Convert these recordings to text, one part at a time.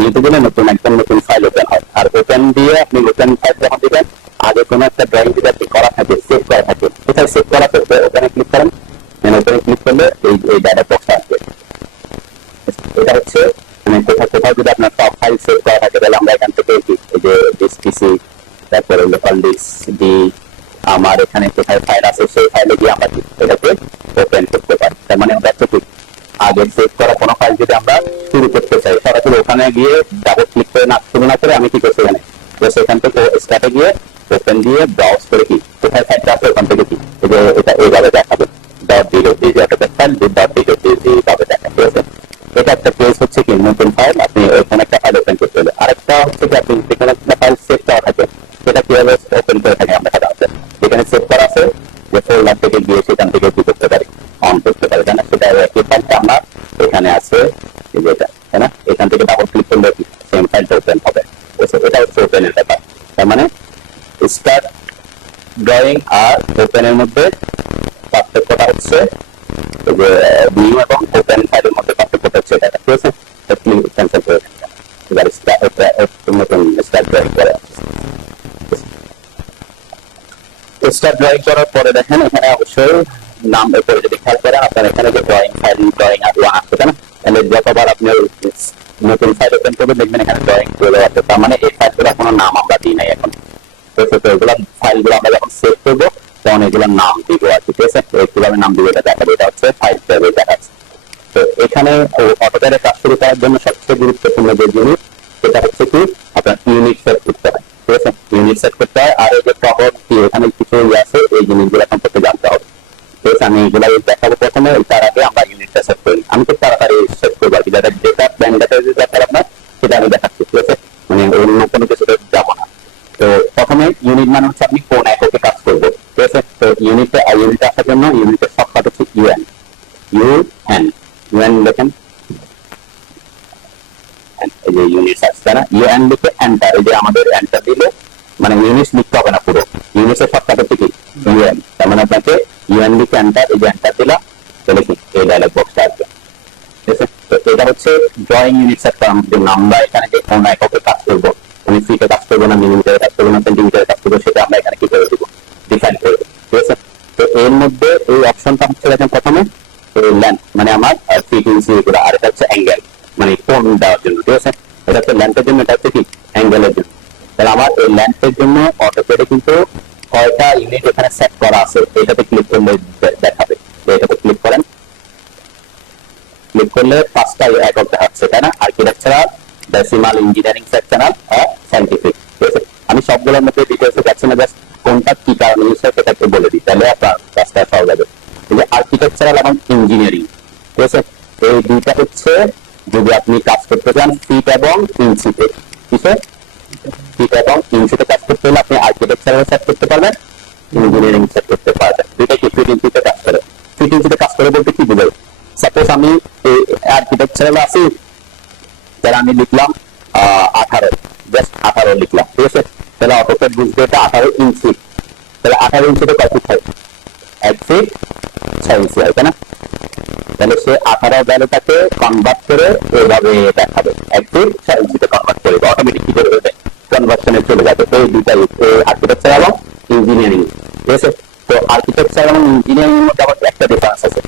নিতে গেলে নতুন একদম নতুন ফাইল ওপেন হয়। আর ওপেন দিয়ে আপনি ওপেন ফাইল যখন দিবেন, আগে কোনো একটা ড্রয়িং যেটা করা থাকে, সেভ করা থাকে, কোথায় সেভ করা থাকবে ওখানে ক্লিক করেন। ওখানে ক্লিক করলে এই ডাটা বক্স আসবে। এটা হচ্ছে মানে কোথাও কোথাও যদি আপনার টপ ফাইল সেভ করা থাকে, তাহলে আমরা এখান থেকে এই যে ডিসপিসি, তারপরে লোকাল ডিস্ক ডি, আমার এখানে কোথায় ফাইল আছে সেই ফাইলে গিয়ে আমরা এটাকে ওপেন করতে পারি। তার মানে আমরা ঠিক আগে সেভ করা কোনো ফাইল যদি আমরা শুরু করতে চাই, সরাসরি ওখানে গিয়ে ডাবল ক্লিক করে না শুরু না করে আমি কি করছি এখানে সেখান থেকে স্টার্টে গিয়ে ওপেন দিয়ে ব্রাউজ করে কি কোথায় ফাইলটা আছে ওখান থেকে কি এটা এইভাবে দেখাবে, ডট ডিডি একটা ফাইল ডট ডিডি এইভাবে দেখা। ঠিক আছে, এটা একটা পেজ হচ্ছে কি নতুন ফাইল, আপনি ওখানে একটা ফাইল ওপেন করতে হলে। আরেকটা হচ্ছে কি আপনি যেখানে একটা ফাইল সেভ করা থাকে সেটা কিভাবে ওপেন করে থাকি আমরা সাধারণত যেখানে সেভ করা আছে যে ফোল্ডার থেকে গিয়ে সেখান থেকে কি করতে পারি, অন করতে পারি, তাই না? সেটা একই ফাইলটা আমরা এখানে আছে যেটা, তাই না? এখান থেকে ডাবল ক্লিক করলে সেম ফাইলটা ওপেন হবে। এটা হচ্ছে ওপেনের ব্যাপার। তার মানে স্টার্ট ড্রয়িং আর ওপেনের মধ্যে পার্থক্যটা হচ্ছে যে নিউ এবং ওপেন ফাইলের মধ্যে পার্থক্যটা হচ্ছে এটা। ঠিক আছে, ক্যান্সেল করে এবার নতুন স্টার্ট ড্রয়িং করে স্টার্ট ড্রয়িং করার পরে দেখেন এখানে অবশ্যই নাম উপরে যদি খেয়াল করেন আপনার এখানে যে ড্রয়িং ফাইল ড্রয়িং আর ওয়ান আসছে না, তাহলে যতবার আপনি নতুন ফাইল ওপেন করবেন দেখবেন এখানে ড্রয়িং চলে আসছে। তার মানে এই ফাইলগুলো কোনো নাম আমরা দিই নাই এখন। এগুলো ফাইলগুলো আমরা যখন সেভ করবো তখন এগুলোর নাম দিব আর কি। ঠিক আছে, কিভাবে নাম দিব এটা দেখাবো। এটা হচ্ছে ফাইল হিসেবে দেখাচ্ছে। তো এখানে অটোক্যাডে কাজ শুরু করার জন্য সবচেয়ে গুরুত্বপূর্ণ যে জিনিস সেটা হচ্ছে কি আপনার ইউনিট সেট করতে হয়। ঠিক আছে, ইউনিট সেট করতে হয়। আর এই যে টগল কি এখানে কিছু আছে এই জিনিসগুলো সম্পর্কে জানতে হবে। ঠিক আছে, আমি এগুলো দেখাবো প্রথমে। তার আগে আমরা ইউনিটটা সেট করি। আমি খুব তাড়াতাড়ি সেট করবো আর কি, যাতে ডেটা ব্যাংক ডাটা যদি দরকার আপনার সেটা আমি দেখাচ্ছি। ঠিক আছে, মানে অন্য কোনো কিছুতে যাবো না। তো প্রথমে ইউনিট মানে হচ্ছে আপনি কোন এককে কাজ করবো। ঠিক আছে, তো ইউনিট আসার জন্য ইউনিটের শর্টকাট হচ্ছে ইউএন। ইউএন দেখেন এই যে ইউনিট আসছে না, ইউএন লিখে এন্টার। এই যে আমাদের এন্টার দিলে মানে ইউনিট লিখতে হবে না, পুরো ইউনিটের শর্টকাট হচ্ছে কি ইউএন। তার মানে আপনাকে ইউএন লিখে এন্টার, এই যে এন্টার দিলাম তাহলে কি এই ডায়লগ বক্সটা আসবে। ঠিক আছে, তো এটা হচ্ছে ড্রয়িং ইউনিট সেট করার জন্য আমরা এখানে যে কোন এককে কাজ করবো, আমি ফিটে কাজ করবো না, মিলিমিটারে কাজ করবো না, সেন্টিমিটারে কাজ করবো, সেটা আমরা এখানে কি করে দেবো, ডিফাইন করে দেবো। ঠিক আছে, তো এর মধ্যে এই অপশনটা হচ্ছে দেখেন প্রথমে লেন্থ মানে আমার 3 ইঞ্চি এগুলো, আর এটা হচ্ছে অ্যাঙ্গেল মানে কোণ দেওয়ার জন্য। ঠিক আছে, এটা হচ্ছে লেন্থের জন্য, এটা হচ্ছে কি অ্যাঙ্গেলের জন্য। তাহলে আমার এই লেন্থের জন্য অটোক্যাডে কিন্তু কয়টা ইউনিট এখানে সেট করা আছে এটাতে ক্লিক করলে দেখাবে। এটাতে ক্লিক করেন, ক্লিক করলে 5টা একক দেখাচ্ছে, তাই না? আর্কিটেকচারাল, ডেসিমাল, ইঞ্জিনিয়ারিং সেকশনাল আর সায়েন্টিফিক। ঠিক আছে, আমি সবগুলোর মধ্যে ডিটেইলসে যাচ্ছি না, জাস্ট কোনটা কি কারণে ইউজ হয় সেটা একটু বলে দিই, তাহলে আপনার কাজটা সহজ হবে। এই যে আর্কিটেকচারাল এবং ইঞ্জিনিয়ারিং, ঠিক আছে, এই দুইটা হচ্ছে যদি আপনি কাজ করতে চান ফিট এবং ইঞ্চিতে, কিসে ফিট এবং ইঞ্চিতে কাজ করতে হলে আপনি আর্কিটেকচারাল সেট করতে পারবেন, ইঞ্জিনিয়ারিং সেট করতে পারবেন। দুইটা কি ফিট ইঞ্চিতে কাজ করে। ফিট ইঞ্চিতে কাজ করে বলতে কি বোঝায়, সাপোজ আমি আর্কিটেকচারাল আছি, যারা আমি লিখলাম 18, জাস্ট 18 লিখলাম। ঠিক আছে, তাহলে অটোক্যাড বুঝবে এটা 18 ইঞ্চি। তাহলে 18 ইঞ্চিতে কত ফিট হয়, 1 ফিট 6 ইঞ্চি হয়, তাই না? তাহলে সে 18 ভ্যালুটাকে কনভার্ট করে এইভাবে দেখাবে, 1 ফিট 6 ইঞ্চিতে কনভার্ট করে অটোমেটিক কি করে দেবে, কনভার্সনে চলে যাবে। এই দুইটাই আর্কিটেকচার এবং ইঞ্জিনিয়ারিং। ঠিক আছে, তো আর্কিটেকচার এবং ইঞ্জিনিয়ারিং এর মধ্যে আবার একটা ডিফারেন্স আছে,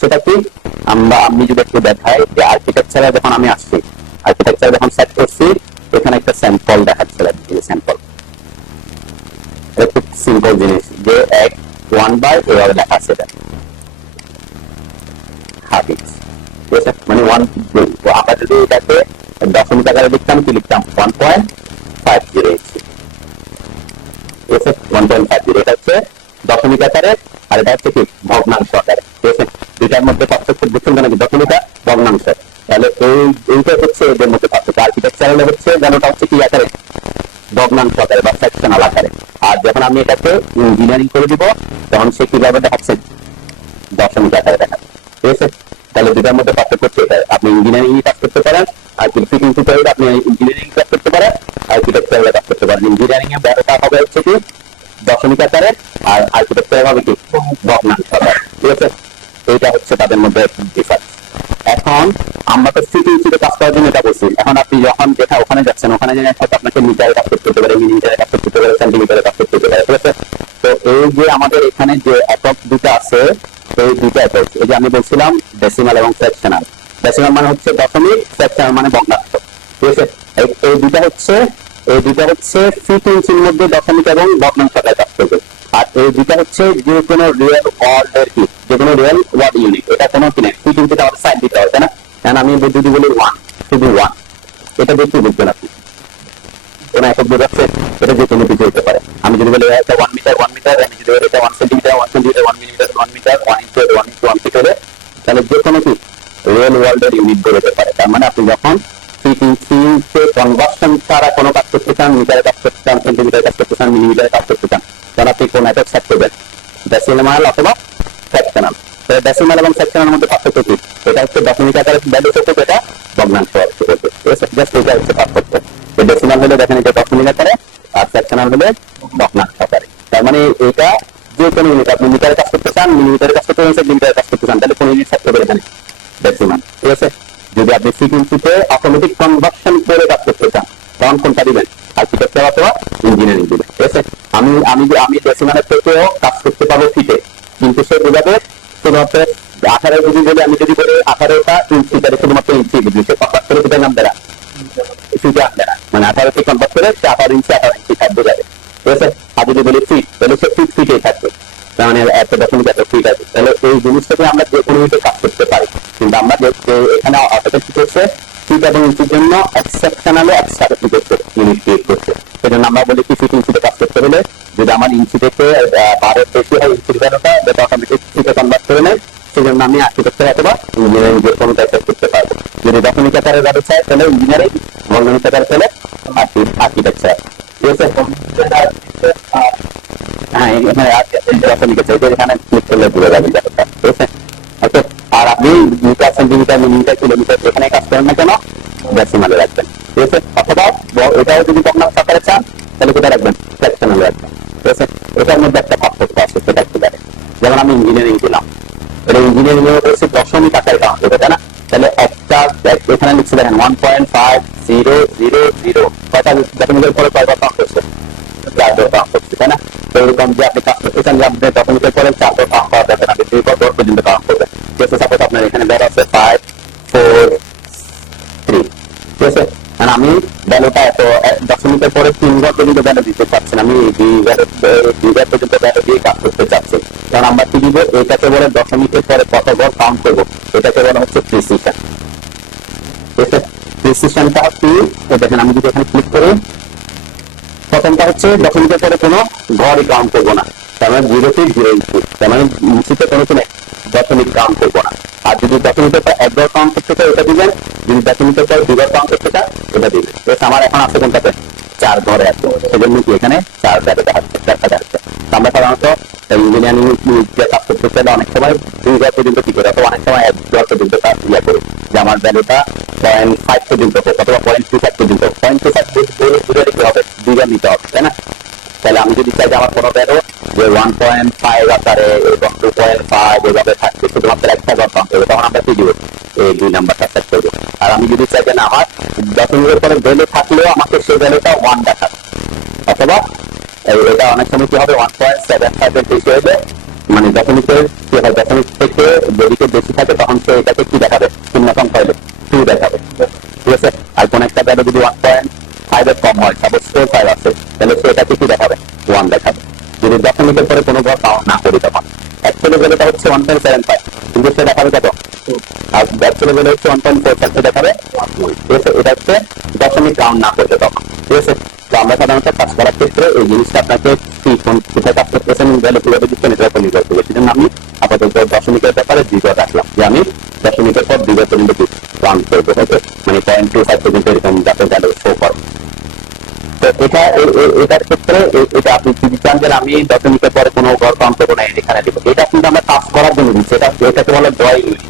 সেটা কি আমি যদি একটু দেখাই যে আর্কিটেকচারে যখন আমি আসছি, আর্কিটেকচার যখন সেট করছি এখানে একটা স্যাম্পল দেখাচ্ছে, স্যাম্পল খুব সিম্পল জিনিস যে 1/, এভাবে লেখা আছে এটা হাফ ইঞ্চ। ঠিক আছে, মানে 1, আমরা যদি এটাকে দশমিক আকারে লিখতাম কি লিখতাম 1.50 ইঞ্চি। ঠিক আছে, 1.50 এটা হচ্ছে দশমিক আকারে, আর এটা হচ্ছে কি ভগ্নাংশ আকারে। ঠিক আছে, দুইটার মধ্যে পার্থক্য বুঝছেন নাকি, দশমিকা ভগ্নাংশ। তাহলে এইটা হচ্ছে এদের মধ্যে পার্থক্য। আর্কিটেকচারাল হচ্ছে যেনটা হচ্ছে কি আকারে ভগ্নাংশ আকারে বা সেকশনাল আকারে, আর যখন আমি এটাকে ইঞ্জিনিয়ারিং করে দিব তখন সে কিভাবে দেখাচ্ছে, দশমিক আকারে দেখাচ্ছে। ঠিক আছে, তাহলে দুটার মধ্যে পার্থক্য হচ্ছে এটা। আপনি ইঞ্জিনিয়ারিং কাজ করতে পারেন, আর ফিট ইঞ্চিতে আপনি ইঞ্জিনিয়ারিং কাজ করতে পারেন, আর্কিটেকচারাল কাজ করতে পারেন। ইঞ্জিনিয়ারিং এর ব্যাপারটা হবে হচ্ছে কি দশমিক আকারে, আর আর্কিটেকচার হবে কি ভগ্নাংশ আকারে। ঠিক আছে, এইটা হচ্ছে তাদের মধ্যে ডিফারেন্স। এখন আমরা তো ফিট ইঞ্চিতে কাজ করার জন্য এটা বলছি। এখন আপনি যখন যেটা ওখানে যাচ্ছেন, ওখানে যেন হয়তো আপনাকে মিটারে কাজ করতে পারে, মিলিমিটারে কাজ করতে পারে, সেন্টিমিটারে কাজ করতে পারে, ঠিক আছে? তো এই যে আমাদের এখানে যে একক দুটো আছে, এই দুটো একক, এই যে আমি বলছিলাম ডেসিমাল এবং ফ্র্যাকশনাল। ডেসিমাল মানে হচ্ছে দশমিক, ফ্র্যাকশনাল মানে ভগ্নাংশ, ঠিক আছে? এই দুটা হচ্ছে ফিট ইঞ্চির মধ্যে দশমিক এবং ভগ্নাংশ আকারে কাজ করবে। আর এই দুটা হচ্ছে যে কোনো রিয়েল ওয়ার্ড এর কি, যে কোনো রিয়েল ওয়ার্ড ইউনিট, এটা কোনো কি নেই, ফিট ইঞ্চিটা আমাদের সাইড দিতে হবে, তাই না? কারণ আমি যদি বলি ওয়ান, শুধু ওয়ান, এটা দেখতে বুঝবেন আপনি কোন একক বোঝাচ্ছে, এটা যে কোনো কিছু হতে পারে। আমি যদি বলি এটা 1 মিটার, 1 মিটার, আমি যদি বলি এটা 1 সেন্টিমিটার, 1 সেন্টিমিটার, 1 মিলিমিটার, 1 মিটার, 1 ইঞ্চি, 1 ইঞ্চি, 1 ফিট হলে তাহলে যে কোনো কি রিয়েল ওয়ার্ল্ডের ইউনিট হতে পারে। তার মানে আপনি যখন ফিট ইঞ্চিতে কনভার্সন ছাড়া কোনো কাজ করতে চান, মিটারে কাজ করতে চান, সেন্টিমিটারে কাজ করতে চান, মিলিমিটারে কাজ করতে চান, তখন আপনি কোন একক সেট করবেন, ডেসিমাল অথবা ফ্র্যাকশনাল। ডেসিমাল এবং ফ্র্যাকশনালের মধ্যে পার্থক্য কি? এটা হচ্ছে দশমিক আকারে ভ্যালু করতে, এটা ভগ্নাংশ করতে, ঠিক আছে? জাস্ট এটা হচ্ছে পার্থক্য। ডেসিমাল হলে দেখেন এটা দশমিক আকারে, আর ফ্র্যাকশনাল হলে ভগ্নাংশ আকারে। তার মানে এটা যে কোনো ইউনিট, আপনি মিটারে কাজ করতে চান, মিলিমিটারে কাজ করতে চান, সেন্টিমিটারে কাজ করতে চান, তাহলে কোন ইউনিট সেট করবে এখানে? ডেসিমাল, ঠিক আছে? যদি আপনি ফ্রিকোয়েন্সিতে অটোমেটিক কনভার্সন করে কাজ করতে চান, তখন কোনটা দিবেন? আর্কিটেকচার অথবা ইঞ্জিনিয়ারিং দিবেন, ঠিক আছে? আমি ডেসিমালের থেকেও কাজ করতে পারবো ফিটে, কিন্তু সে বোঝাবে শুধুমাত্র 18 যদি বলি, আমি যদি বলি 18টা ইঞ্চি, তাহলে শুধুমাত্র ইঞ্চি বুঝলি, সে কনভার্ট করে কোথায় নাম দেনা, ফিটে আনবে না, মানে 18 কে কনভার্ট করে সে 18 ইঞ্চি থাকবে যাবে, ঠিক আছে? আর যদি বলি ফিট, তাহলে সে ফিটেই থাকবে, তার মানে এত দশমিক এত ফিট আছে। তাহলে এই জিনিসটাকে আমরা যে কোনো ইউনিটে কাজ করতে পারি, কিন্তু আমরা এখানে অটোমেটিক কি করছে, ফিট এবং ইঞ্চির জন্য এক্সেপশনালি একসাথে কি করছে, ইউনিট ক্রিয়েট করছে। সেজন্য আমরা বলি কি ফিট ইঞ্চিতে কাজ করতে হলে যদি আমার ইঞ্চি থেকে 12 বেশি হয়, ইঞ্চির ভ্যালুটা যেটা অটোমেটিক ফিটে কনভার্ট করে নেয়, সেজন্য আমি আর্কিটেকচার অথবা ইঞ্জিনিয়ারিং যে কোনোটা কাজ করতে পারবো। যদি দশমিক আকারে যাবে চাই তাহলে ইঞ্জিনিয়ারিং, ভগ্নাংশ আকারে তাহলে আর্কিটেকচার, ঠিক আছে? হ্যাঁ, এখানে দশমিক আছে, এখানে ক্লিক করলে পুরো যাবে ব্যাপারটা, ঠিক আছে? আচ্ছা, আর আপনি মিটার, সেন্টিমিটার, মিলিমিটার, কিলোমিটার যেখানে কাজ করেন না কেন, ডেসিমালে রাখবেন, ঠিক আছে? অথবা এটাও যদি ভগ্নাংশ আকারে চান তাহলে কোথায় রাখবেন, ফ্র্যাকশনালে রাখবেন, ঠিক আছে? এটার মধ্যে একটা পার্থক্য আছে, সেটা একটু দেখেন। যেমন আমি ইঞ্জিনিয়ারিং দিলাম, এটা ইঞ্জিনিয়ারিং এ হচ্ছে দশমিক আকারে কাউন্ট হবে, তাই না? তাহলে একটা এখানে লিখছে দেখেন 1.5000, কয়টা দশমিকের পরে কয়বার কাউন্ট করছে, 4বার কাউন্ট করছে, তাই না? তো এরকম যে আপনি কাজ করতে চান যে আপনি দশমিকের পরে 4বার কাউন্ট করা যাবে না, আপনি 2বার পর্যন্ত কাউন্ট করবেন, ঠিক আছে? সাপোজ আপনার এখানে বের আছে 5, 4, 3, ঠিক আছে? আর আমি ভ্যালুটা এত দশমিকের পরে 3বার পর্যন্ত ভ্যালু দিতে চাচ্ছি না, আমি 2বার পর্যন্ত ভ্যালু দিয়ে কাজ করতে চাচ্ছি, কারণ আমরা কি দিব, এটাকে বলে দশমিকের পরে কতবার কাউন্ট করবো, এটাকে বলা হচ্ছে প্রিসিশন, ঠিক আছে? প্রিসিশনটা কি দেখেন, আমি যদি এখানে ক্লিক করি, প্রথমটা হচ্ছে দশমিকের পরে কোনো ঘরই কাউন্ট করবো না, তার মানে 0 থেকে 0 ইনপুট, তার মানে নিশ্চিত কোনো দশমিক কাউন্ট করবো না। আর যদি দশমিকের পর 1বার কাউন্ট করতে চাই এটা দিবেন, যদি দশমিকের পর 2বার কাউন্ট করতে চাই এটা দিবেন। আমার এখন আছে কোনটাতে, 4 ঘরে আছে, সেজন্য কি এখানে 4 জায়গা দেখাচ্ছে, 4টা দেখাচ্ছে। আমরা সাধারণত ইঞ্জিনিয়ারিং যে কাজ করতে চাইলে অনেক সময় 2বার পর্যন্ত কি করে, অথবা অনেক সময় 1বার পর্যন্ত কাজ করি যে আমার ভ্যালুটা 0.5 পর্যন্ত হোক অথবা 0.25 পর্যন্ত, 0.25 দূরে দিতে হবে, 2বার নিতে হবে, তাই না? তাহলে আমি যদি চাই যে আমার কোনো ভ্যালু যে 1.5 আকারে এবং 2.5 এভাবে থাকবে, শুধুমাত্র একটা ঘর কাউন্ট করবে, তখন আমরা কি দিব, এই 2 নাম্বারটা সেট করবো। আর আমি যদি চাই যে না আমার দশমিকের পরে ভ্যালু থাকলেও আমাকে সেই ভ্যালুটা 1 দেখাবে, অথবা এটা অনেক সময় কি হবে 1.75 এর বেশি হয়ে যায়, মানে দশমিকের কি হয়, দশমিক থেকে যদি বেশি থাকে তখন সে এটাকে কি দেখাবে, শূন্যতম হলে 2 দেখাবে, ঠিক আছে? আর কোন একটা ভ্যালু যদি 1.5 এর কম হয়, সাপোজ 4.5 আছে, তাহলে সে এটাকে কি দেখাবে, 1 দেখাবে। যদি দশমিকের পরে কোনো ঘর কাউন্ট না করি তখন অ্যাকচুয়ালি ভ্যালুটা হচ্ছে 1.75, কিন্তু সে দেখাবে কত, আর অ্যাকচুয়ালি ভ্যালু হচ্ছে 1.45, সে দেখাবে 1, ঠিক আছে? এটা হচ্ছে দশমিক কাউন্ট না করলে তখন, ঠিক আছে? তো আমরা সাধারণত কাজ করার ক্ষেত্রে এই জিনিসটা আপনাকে কোথায় কাজ করতেছেন, ভ্যালু কিভাবে দিচ্ছেন এটার উপর নির্ভর করবে। সেজন্য আমি আপাতত দশমিকের ব্যাপারে 2বার রাখলাম, যে আমি দশমিকের পর 2বার পর্যন্ত কাউন্ট করবো, মানে 0.25 পর্যন্ত এরকম যাতে ভ্যালু শো করে। তো এটার ক্ষেত্রে এটা আপনি যদি চান যে আমি দশমিকের পরে কোনো ঘর কাউন্ট করবো না, এখানে দিব, এটা কিন্তু আমরা কাজ করার জন্য দিচ্ছি, এটাকে বলে ড্রয়িং ইউনিট,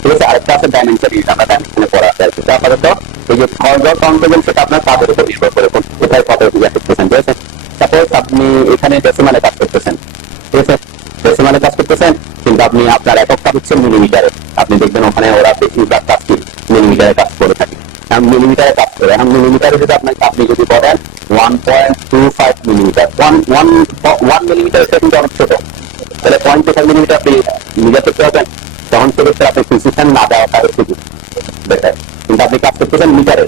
ঠিক আছে? আরেকটা আছে ডাইমেনশন ইউনিট, আমরা ডাইমেনশনে পড়া আছে, সেটা আপাতত এই যে ঘর কাউন্ট করবেন সেটা আপনার কাজের উপর নির্ভর করে কোথায় কত ইয়া করতেছেন, ঠিক আছে? সাপোজ আপনি এখানে ডেসিমালে কাজ করতেছেন, ঠিক আছে? ডেসিমালে কাজ করতেছেন, কিন্তু আপনি আপনার এককটা হচ্ছে মিলিমিটারে, আপনি দেখবেন ওখানে ওরা বেশিরভাগ কাজ কি মিলিমিটারে কাজ করে থাকে, মিলিমিটারে কাজ করে। এখন মিলিমিটারে যদি আপনি যদি বলেন 1.25 মিলিমিটার, ওয়ান মিলিমিটার, এটা কিন্তু অনেক ছোট, তাহলে 0.25 মিলিমিটার আপনি মিটার করতে পারবেন, তখন সেক্ষেত্রে আপনি প্রিসিশন না দেওয়াটা একটু বেটার। কিন্তু আপনি কাজ করতেছেন মিটারে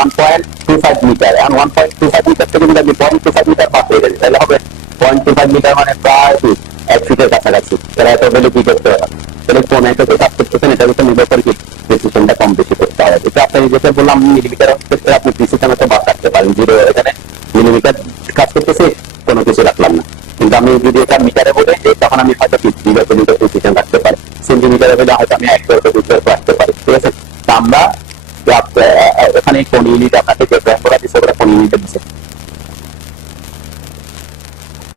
1.25 মিটার, এখন 1.25 মিটার থেকে যদি আপনি 0.25 মিটার বাদ হয়ে গেছে, তাহলে হবে 0.25 মিটার মানে প্রায় 1 ফিটের কাছাকাছি। তাহলে এত বেলে কি করতে হবে? তাহলে কোন এটাতে কাজ করতেছেন এটার উপর নির্ভর করে কি প্রিসিশনটা কম বেশি করতে হবে। এটা আপনি যেটা বললাম মিলিমিটার ক্ষেত্রে আপনি প্রিসিশন হয়তো বাদ রাখতে পারেন, 0 এখানে মিলিমিটার কাজ করতেছে কোনো কিছু রাখলাম না। কিন্তু আমি যদি এটা মিটারে বলে তখন আমি হয়তো 0 মিটার প্রিসিশন রাখতে পারি, সেন্টিমিটারে বলে হয়তো আমি 1 রাখতে পারি। ঠিক আছে, তা আমরা ওখানে কোন ইউনিট আপনাকে যে ব্র্যান্ড করা দিচ্ছে ওটা কোন ইউনিটে দিচ্ছে